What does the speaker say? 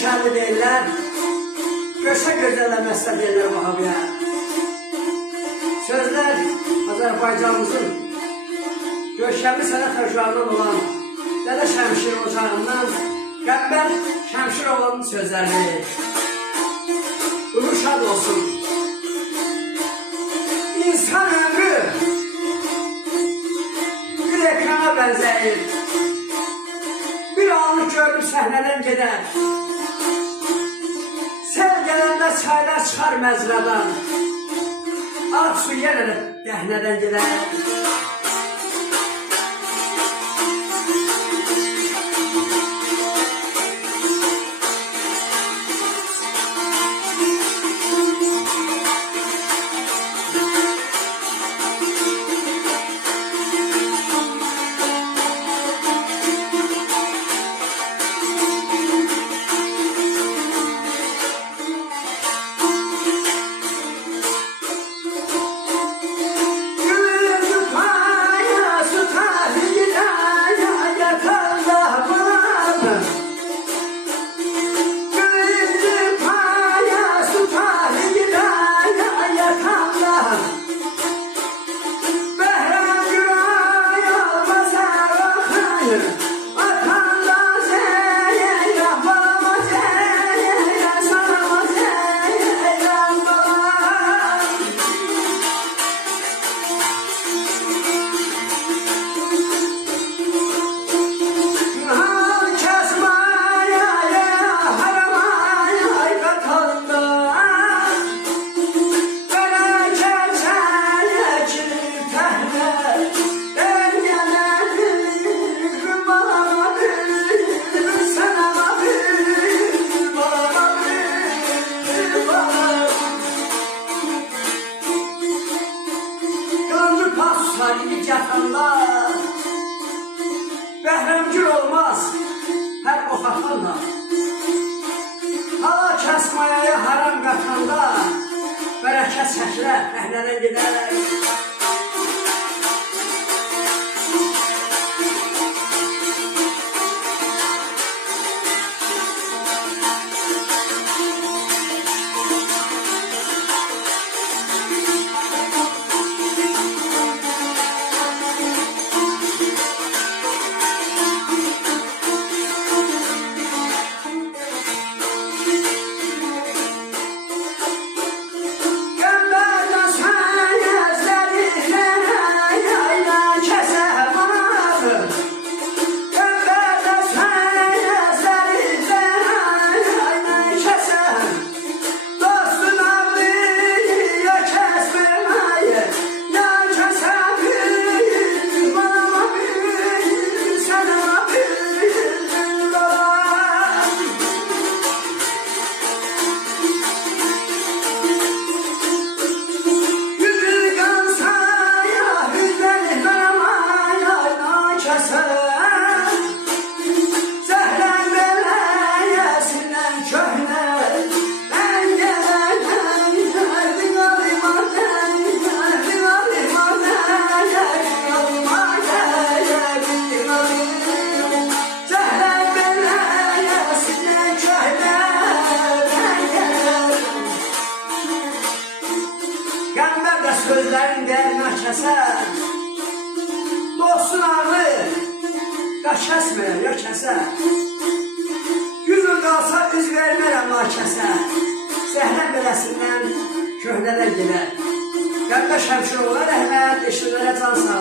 şəhərli deyirlər, gösə gözəlləməzsə deyirlər Vahabiyə. Sözlər Azərbaycanımızın görkəmli sənət əcvarından olan Dədə Şəmşir ocağından Qəmbər Şəmşiroğlu'nun sözləri. Ruhu şad olsun. İnsan ömrü bir ekrana benzeyir. Bir anlık gördüm səhnədən gedər. Sel gələndə çaylar çıxar məzradan. Arıq su yenə dəhnədən gedər. Halini yatanlar Bəhrəmgür olmaz hər ox atanla. Hala kəsmayaya haram qatanda bərəkət çəkilər, əhnədən gedər. Sözlərin dərinə kəsər, dostun ağlı, ya kəsməyər, ya kəsər. Yüzün qalsa üz vermərəm, la kəsər. Səhnə beləsindən köhnələr gedər. Qəmbər Şəmşiroğlu rəhmət, eşitlərə can sağ.